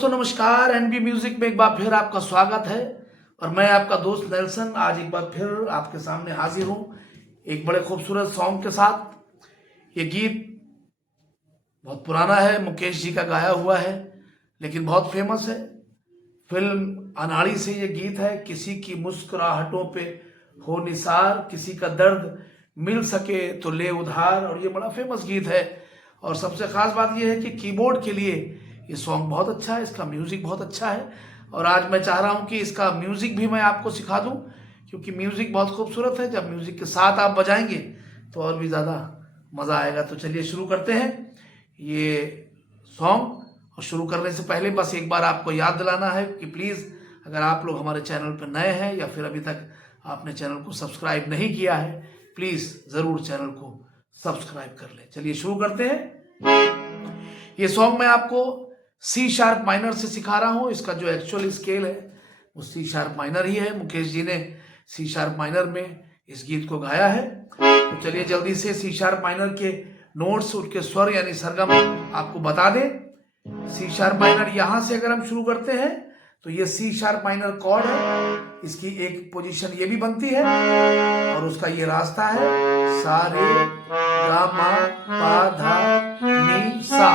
दोस्तों नमस्कार। NB music में एक बार फिर आपका स्वागत है और मैं आपका दोस्त नेल्सन आज एक बार फिर आपके सामने हाजिर हूँ एक बड़े खूबसूरत सॉन्ग के साथ। ये गीत बहुत पुराना है, मुकेश जी का गाया हुआ है लेकिन बहुत फेमस है। फिल्म अनाड़ी से ये गीत है। किसी की मुस्कुराहटों पे हो निसार, किसी का दर्द मिल सके तो ले उधार, और ये बड़ा फेमस गीत है। और सबसे खास बात ये है कि कीबोर्ड के लिए ये सॉन्ग बहुत अच्छा है, इसका म्यूज़िक बहुत अच्छा है। और आज मैं चाह रहा हूँ कि इसका म्यूज़िक भी मैं आपको सिखा दूँ, क्योंकि म्यूज़िक बहुत खूबसूरत है। जब म्यूज़िक के साथ आप बजाएंगे तो और भी ज़्यादा मज़ा आएगा। तो चलिए शुरू करते हैं ये सॉन्ग। और शुरू करने से पहले बस एक बार आपको याद दिलाना है कि प्लीज़ अगर आप लोग हमारे चैनल पर नए हैं या फिर अभी तक आपने चैनल को सब्सक्राइब नहीं किया है, प्लीज़ ज़रूर चैनल को सब्सक्राइब कर लें। चलिए शुरू करते हैं। ये सॉन्ग मैं आपको सी शार्प माइनर से सिखा रहा हूँ। इसका जो एक्चुअल स्केल है वो सी शार्प माइनर ही है। मुकेश जी ने सी शार्प माइनर में इस गीत को गाया है। तो चलिए जल्दी से सी शार्प माइनर के नोट्स, उनके स्वर यानी सरगम आपको बता दें। सी शार्प माइनर यहाँ से अगर हम शुरू करते हैं तो ये सी शार्प माइनर कॉर्ड है, इसकी एक पोजीशन ये भी बनती है और उसका ये रास्ता है सा रे गा मा पा धा नी सा।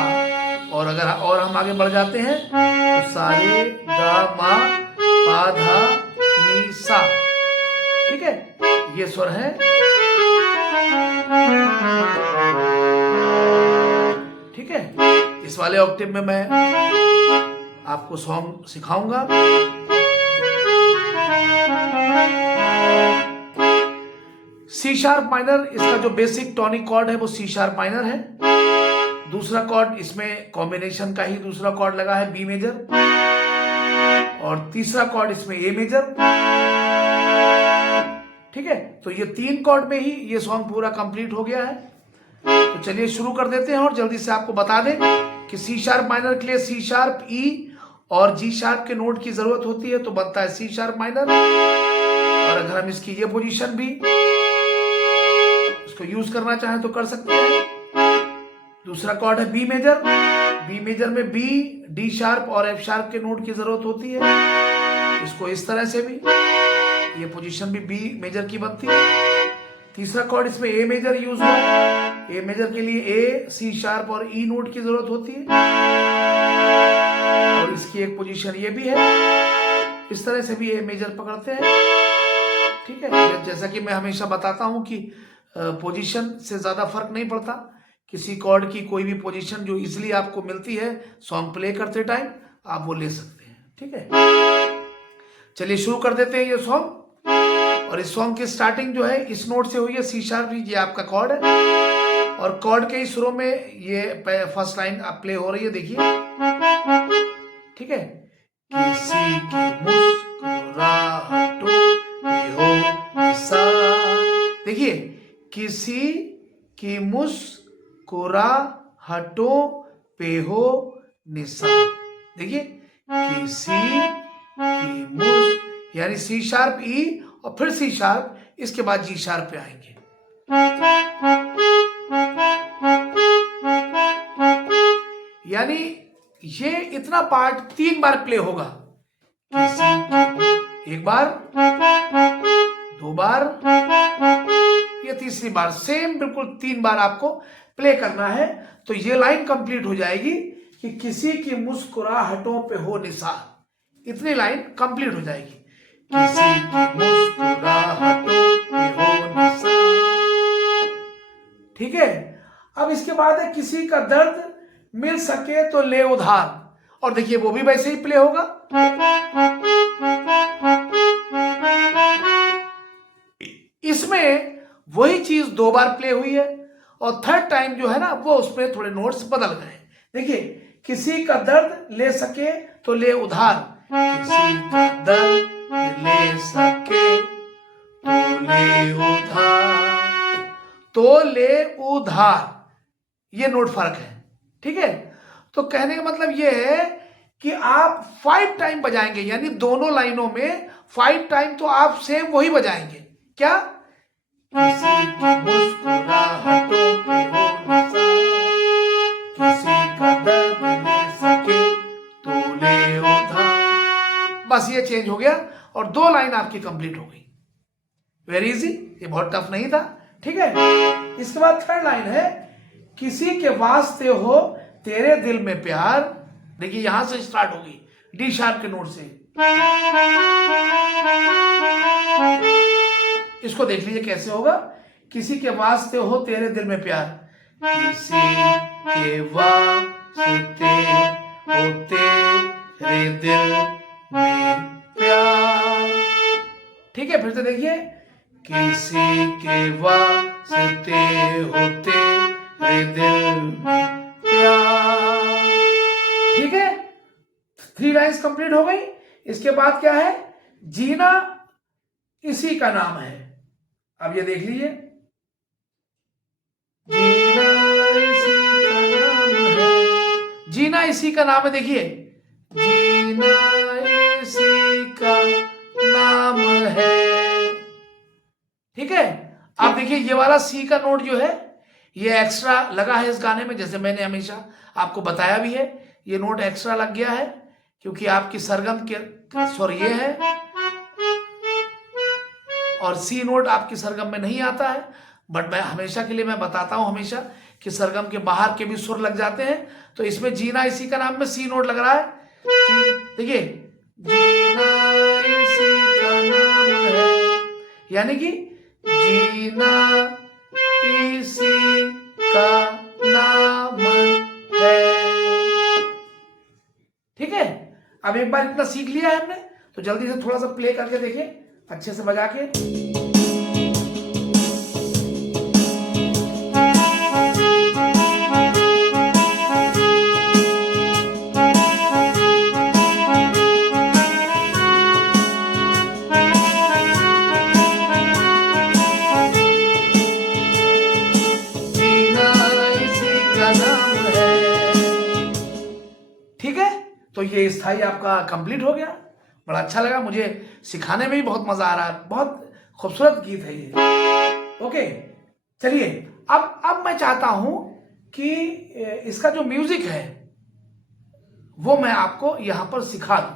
और अगर हम आगे बढ़ जाते हैं तो सा रे गा मा पा धा नी सा। ठीक है, ये स्वर है। ठीक है, इस वाले ऑक्टेव में मैं आपको सॉन्ग सिखाऊंगा। सी शार्प माइनर, इसका जो बेसिक टॉनिक कॉर्ड है वो सी शार्प माइनर है। दूसरा कॉर्ड इसमें कॉम्बिनेशन का ही दूसरा कॉर्ड लगा है बी मेजर, और तीसरा कॉर्ड इसमें ए मेजर। ठीक है, तो ये तीन कॉर्ड में ही ये सॉन्ग पूरा कंप्लीट हो गया है। तो चलिए शुरू कर देते हैं। और जल्दी से आपको बता दें कि सी शार्प माइनर के लिए सी शार्प, ई और जी शार्प के नोट की जरूरत होती है, तो बनता है सी शार्प माइनर। और अगर हम इसकी ये पोजीशन भी इसको यूज करना चाहें तो कर सकते हैं। दूसरा कॉर्ड है बी मेजर। बी मेजर में बी, डी शार्प और एफ शार्प के नोट की जरूरत होती है। इसको इस तरह से भी, ये पोजीशन भी बी मेजर की बनती है। तीसरा कॉर्ड इसमें ए मेजर यूज हुआ। ए मेजर के लिए ए, सी शार्प और ई नोट की जरूरत होती है। और इसकी एक पोजीशन ये भी है, इस तरह से भी ए मेजर पकड़ते हैं। ठीक है, जैसा कि मैं हमेशा बताता हूं कि पोजीशन से ज्यादा फर्क नहीं पड़ता। किसी कॉर्ड की कोई भी पोजीशन जो इजीली आपको मिलती है सॉन्ग प्ले करते टाइम, आप वो ले सकते हैं। ठीक है, चलिए शुरू कर देते हैं ये सॉन्ग। और इस सॉन्ग की स्टार्टिंग जो है इस नोट से हुई है, सी शार्प, ये आपका कॉर्ड है। और कॉर्ड के ही सुरों में ये फर्स्ट लाइन आप प्ले हो रही है, देखिए। ठीक है, किसी की मुस्कुराहटों पे हो निसार। देखिए, किसी की मुस्कुराहटों पे हो निसार। देखिए, किसी की यानी सी शार्प, ई और फिर सी शार्प, इसके बाद जी शार्प पे आएंगे। यानी ये इतना पार्ट 3 बार प्ले होगा। किसी, एक बार, 2 बार, ये तीसरी बार, सेम बिल्कुल 3 बार आपको प्ले करना है। तो ये लाइन कंप्लीट हो जाएगी कि किसी की मुस्कुराहटों पे हो निसार। इतनी लाइन कंप्लीट हो जाएगी, किसी की मुस्कुराहटों पे हो निसार। ठीक है, अब इसके बाद है किसी का दर्द मिल सके तो ले उधार। और देखिए वो भी वैसे ही प्ले होगा। इसमें वही चीज 2 बार प्ले हुई है और थर्ड टाइम जो है ना वो उसमें थोड़े नोट्स बदल गए। देखिए, किसी का दर्द ले सके तो ले उधार, किसी का दर्द ले सके तो ले उधार, तो ले उधार, ये नोट फर्क है। ठीक है, तो कहने का मतलब ये है कि आप 5 टाइम बजाएंगे, यानी दोनों लाइनों में 5 टाइम तो आप सेम वही बजाएंगे। क्या? किसी की मुस्कुराहटों पे हो निसार, किसी का दर्द ले सके तो ले बस ये चेंज हो गया और 2 लाइन आपकी कंप्लीट हो गई। वेरी इजी, ये बहुत टफ नहीं था। ठीक है, इसके बाद थर्ड लाइन है, किसी के वास्ते हो तेरे दिल में प्यार। देखिए यहां से स्टार्ट होगी डी शार्प के नोट से। इसको देख लीजिए कैसे होगा, किसी के वास्ते हो तेरे दिल में प्यार, किसी के वास्ते हो तेरे दिल में प्यार। ठीक है, फिर से देखिए, किसी के वास्ते हो तेरे दिल में प्यार। ठीक है, 3 लाइन्स कंप्लीट हो गई। इसके बाद क्या है, जीना इसी का नाम है। अब ये देख लीजिए, जीना इसी का नाम है। देखिए, जीना इसी का नाम है। ठीक है, अब देखिए ये वाला सी का नोट जो है ये एक्स्ट्रा लगा है इस गाने में, जैसे मैंने हमेशा आपको बताया भी है, ये नोट एक्स्ट्रा लग गया है क्योंकि आपकी सरगम के सॉरी ये है और सी नोट आपकी सरगम में नहीं आता है। बट मैं हमेशा के लिए मैं बताता हूं हमेशा कि सरगम के बाहर के भी सुर लग जाते हैं, तो इसमें जीना इसी का नाम में सी नोट लग रहा है। देखिए, जीना इसी का नाम है, यानी कि जीना इसी का नाम है। ठीक है, अब एक बार इतना सीख लिया है हमने, तो जल्दी से थोड़ा सा प्ले करके देखिए अच्छे से बजा के। ठीक है, तो ये स्थाई आपका कंप्लीट हो गया। बड़ा अच्छा लगा मुझे, सिखाने में भी बहुत मजा आ रहा है, बहुत खूबसूरत गीत है ये। ओके, चलिए अब मैं चाहता हूं कि इसका जो म्यूजिक है वो मैं आपको यहां पर सिखा दूं।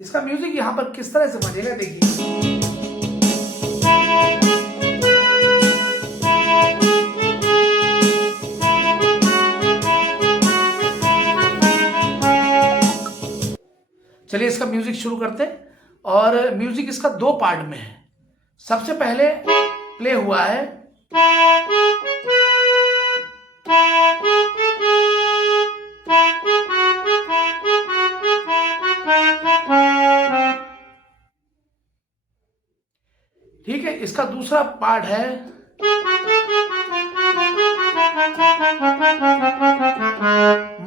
इसका म्यूजिक यहां पर किस तरह से बजेगा देखिए। चलिए इसका म्यूजिक शुरू करते हैं, और म्यूजिक इसका 2 पार्ट में है। सबसे पहले प्ले हुआ है ठीक है, इसका दूसरा पार्ट है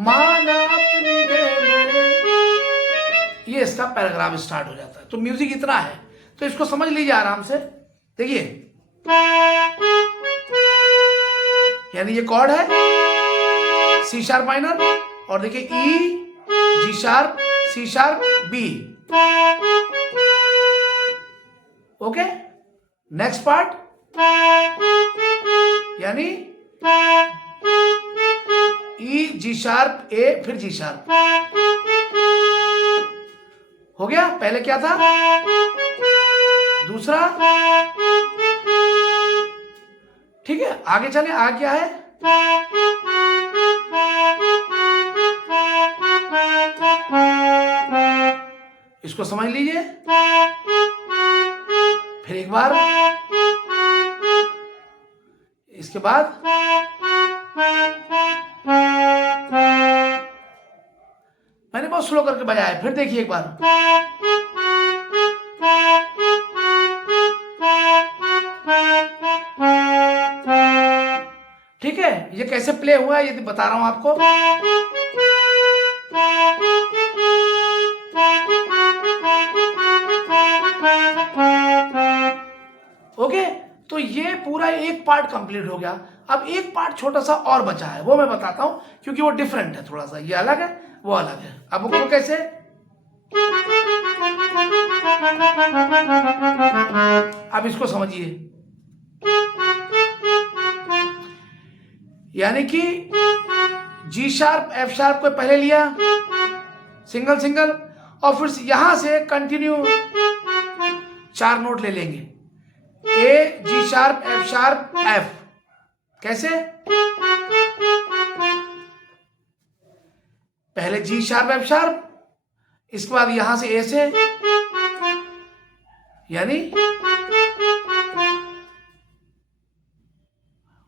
माना अपनी ये इसका पैराग्राफ स्टार्ट हो जाता है। तो म्यूजिक इतना है, तो इसको समझ लीजिए आराम से। देखिए, यानी ये कॉर्ड है सी शार्प माइनर, और देखिए E, G sharp, C sharp, B. Okay, next part यानी ई, जी शार्प, ए, फिर जी शार्प। हो गया, पहले क्या था, दूसरा। ठीक है, आगे चले, आगे क्या है, इसको समझ लीजिए। फिर एक बार, इसके बाद मैंने बहुत स्लो करके बजाया है, फिर देखिए एक बार। ठीक है, ये कैसे प्ले हुआ है ये बता रहा हूं आपको। ओके, तो ये पूरा एक पार्ट कंप्लीट हो गया। अब एक पार्ट छोटा सा और बचा है, वो मैं बताता हूं, क्योंकि वो डिफरेंट है थोड़ा सा। ये अलग है, वो अलग है। अब वो कैसे, अब इसको समझिए। यानी कि जी शार्प, एफ शार्प को पहले लिया सिंगल सिंगल, और फिर यहां से कंटिन्यू 4 नोट ले लेंगे, A, G sharp, F sharp, F. कैसे? पहले जी शार्प, एफ शार्प, इसके बाद यहां से ए से, यानी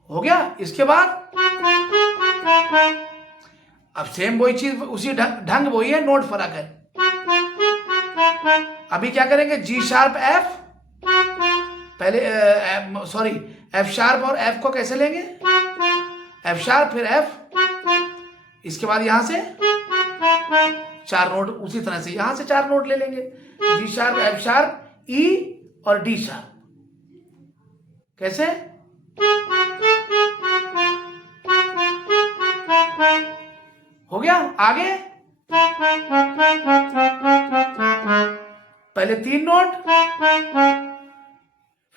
हो गया। इसके बाद अब सेम वही चीज, उसी ढंग वही है, नोट फर्क है। अभी क्या करेंगे? जी शार्प एफ, पहले सॉरी एफ शार्प और एफ को कैसे लेंगे? एफ शार्प फिर एफ, इसके बाद यहां से 4 नोट, उसी तरह से यहां से 4 नोट ले लेंगे, जी शार्प, एफ शार्प, ई और डी शार्प। कैसे? हो गया। आगे पहले 3 नोट,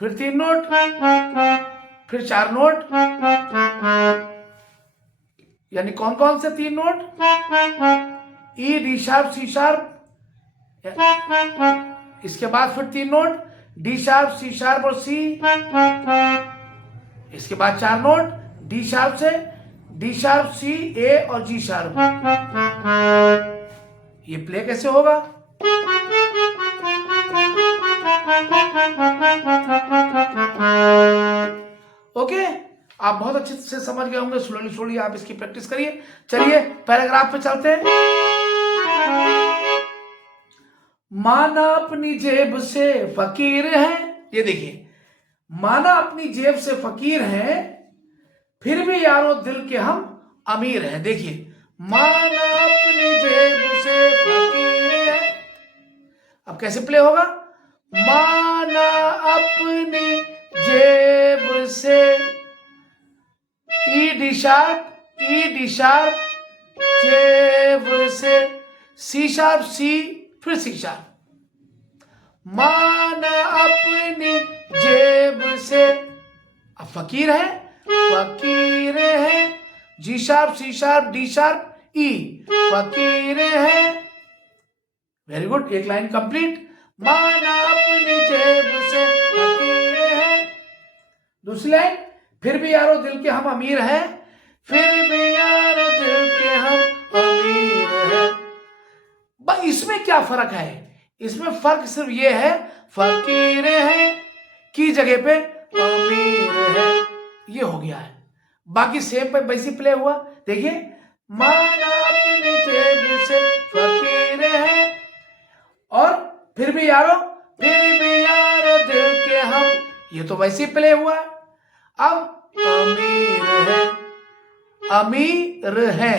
फिर 3 नोट, फिर 4 नोट, यानी कौन कौन से 3 note? E, D sharp, C sharp, इसके बाद फिर 3 note, D sharp, C sharp और सी, इसके बाद 4 नोट, डी शार्प से, डी शार्प, सी, ए और जी शार्प। ये प्ले कैसे होगा? ओके, आप बहुत अच्छे से समझ गए होंगे। स्लोली स्लोली आप इसकी प्रैक्टिस करिए। चलिए पैराग्राफ पे चलते हैं। माना अपनी जेब से फकीर है, ये देखिए, माना अपनी जेब से फकीर है, फिर भी यारो दिल के हम अमीर हैं। देखिए, माना अपनी जेब से फकीर है, अब कैसे प्ले होगा? माना अपनी जेब से, ई डी शार्प, ई डी शार्प, जेब से, सी शार्प, सी, फिर सी शार्प। माना अपनी जेब से, अब फकीर है, फकीर है, G sharp, C sharp, D sharp, E, फकीर है। वेरी गुड, एक लाइन कंप्लीट। माना अपनी जेब से फकीर है। दूसरी लाइन, फिर भी यारो दिल के हम अमीर हैं, फिर भी यारो दिल के हम अमीर हैं। इसमें क्या फर्क है? इसमें फर्क सिर्फ ये है, फकीर है की जगह पे अमीर है, ये हो गया है। बाकी सेम पे वैसी प्ले हुआ। देखिए, माना अपनी जेब से फकीर है, और फिर भी यारो दिल के हम, ये तो वैसे प्ले हुआ। अब अमीर है, अमीर है,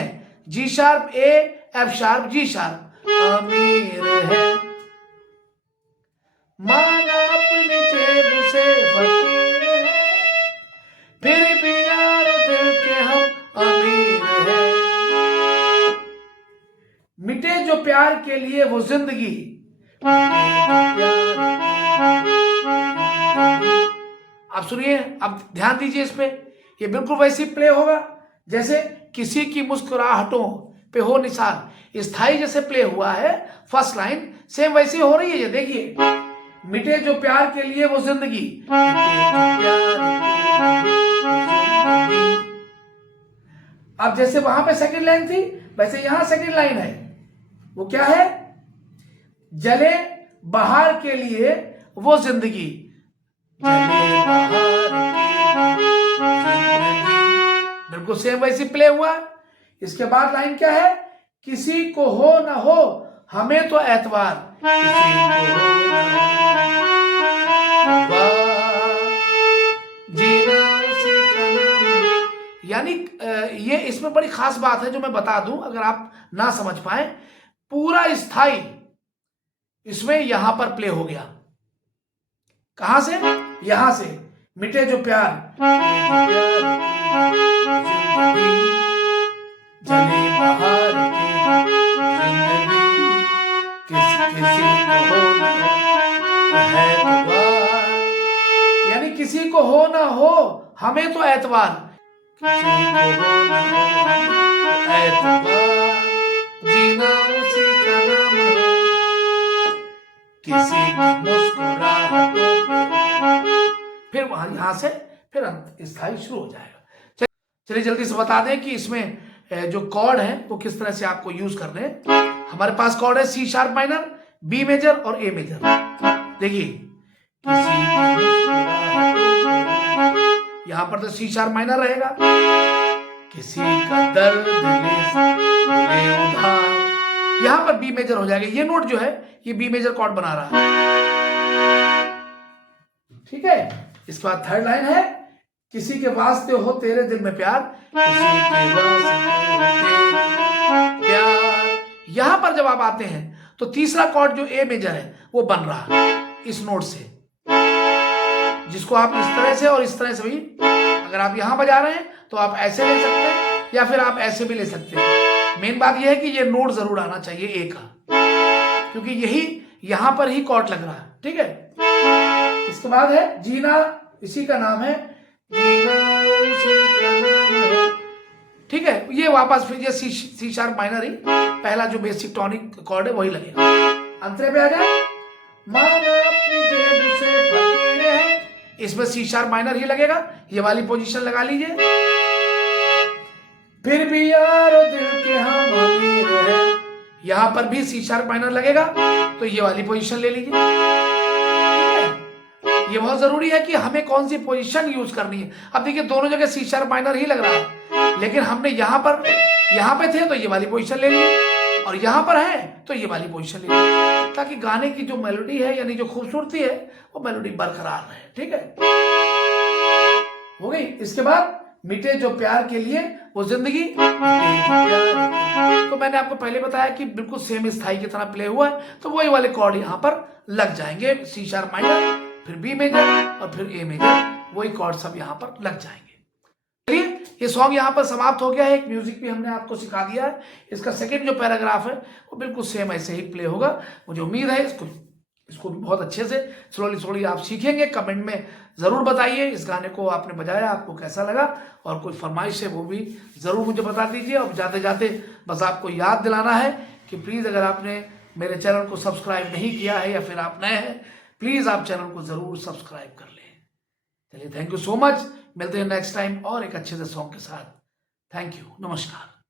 जी शार्प, ए, एफ शार्प, जी शार्प, अमीर है। माना अपनी जेब से फकीर है, फिर भी यार दिल के हम अमीर हैं। मिटे जो प्यार के लिए वो जिंदगी, आप सुनिए, अब ध्यान दीजिए इस पे। ये बिल्कुल वैसी प्ले होगा जैसे किसी की मुस्कुराहटों पे हो निसार, स्थाई जैसे प्ले हुआ है। फर्स्ट लाइन सेम वैसी हो रही है। ये देखिए, मिटे जो प्यार के लिए वो जिंदगी, अब जैसे वहां पे सेकंड लाइन थी, वैसे यहां सेकंड लाइन है। वो क्या है? जले बहार के लिए वो जिंदगी, बिल्कुल सेम वैसी प्ले हुआ। इसके बाद लाइन क्या है? किसी को हो ना हो हमें तो एतवार, किसी को हो जीना उसी का नाम। यानी ये इसमें बड़ी खास बात है जो मैं बता दूं, अगर आप ना समझ पाए। पूरा स्थाई इसमें यहां पर प्ले हो गया। कहां से? यहां से, मिटे जो प्यार, जले बहार की जिंदगी, किसी को हो ना हो एतवार, यानी किसी को हो ना हो हमें तो एतवार, किसी को हो ना हो एतवार, जीना उसी का नाम है किसी की मुस्कुराहटों पे। फिर वहां यहां से फिर अंत स्थाई शुरू हो जाएगा। चलिए जल्दी से बता दें कि इसमें जो कॉर्ड है वो किस तरह से आपको यूज करने हैं। हमारे पास कॉर्ड है C sharp minor, B major और ए मेजर। देखिए यहां पर तो सी शार्प माइनर रहेगा, किसी का दर्द ले उधार, यहां पर बी मेजर हो जाएगा। ये नोट जो है ये बी मेजर कॉर्ड बना रहा है, ठीक है। इसके बाद थर्ड लाइन है किसी के वास्ते हो तेरे दिल में प्यार, किसी के वास्ते हो प्यार। यहां पर जब आप आते हैं तो तीसरा कॉर्ड जो ए मेजर है वो बन रहा है इस नोट से, जिसको आप इस तरह से और इस तरह से भी, अगर आप यहां बजा रहे हैं तो आप ऐसे ले सकते हैं या फिर आप ऐसे भी ले सकते हैं। मेन बात यह है कि ये नोट जरूर आना चाहिए ए का, क्योंकि यही यहां पर ही कॉर्ड लग रहा है, ठीक है। इसके बाद है जीना इसी का नाम है, जीना इसी का नाम है, ठीक है। ये वापस फिर ये सी शार्प माइनर ही पहला जो बेसिक टॉनिक कॉर्ड है वही लगेगा। अंतरे पे आ जाए, माना अपनी जेब से फकीर है, इसमें सी शार्प माइनर ही लगेगा, ये वाली पोजीशन लगा लीजिए। फिर भी यार दिल के हम अमीर हैं, यहां पर भी सी शार्प माइनर लगेगा, तो ये वाली पोजीशन ले लीजिए। ये बहुत जरूरी है कि हमें कौन सी पोजीशन यूज करनी है। अब देखिए दोनों जगह सी शार्प माइनर ही लग रहा है, लेकिन हमने यहां पे थे तो ये वाली पोजीशन ले ली, और यहां पर है तो ये वाली पोजीशन ले ली, ताकि गाने की जो मेलोडी है यानी जो खूबसूरती है वो मेलोडी बरकरार रहे, ठीक है। हो गई। इसके बाद मिटे जो प्यार के लिए वो जिंदगी, तो मैंने आपको पहले बताया कि बिल्कुल सेम स्थाई की तरह प्ले हुआ है, तो वही वाले कॉर्ड यहां पर लग जाएंगे, सी शार्प माइनर, फिर बी मेजर और फिर ए मेजर, वही कॉर्ड सब यहां पर लग जाएंगे। चलिए ये सॉन्ग यहां पर समाप्त हो गया है। एक म्यूजिक भी हमने आपको सिखा दिया है। इसका सेकंड जो पैराग्राफ है वो बिल्कुल सेम ऐसे ही प्ले होगा। मुझे उम्मीद है इसको भी बहुत अच्छे से स्लोली आप सीखेंगे। कमेंट में जरूर बताइए इस गाने को आपने बजाया आपको कैसा लगा, और कोई फरमाइश है वो भी जरूर मुझे बता दीजिए। और जाते जाते बस आपको याद दिलाना है कि प्लीज अगर आपने मेरे चैनल को सब्सक्राइब नहीं किया है या फिर आप नए हैं, प्लीज आप चैनल को जरूर सब्सक्राइब कर लें। चलिए थैंक यू सो मच, मिलते हैं नेक्स्ट टाइम और एक अच्छे से सॉन्ग के साथ। थैंक यू, नमस्कार।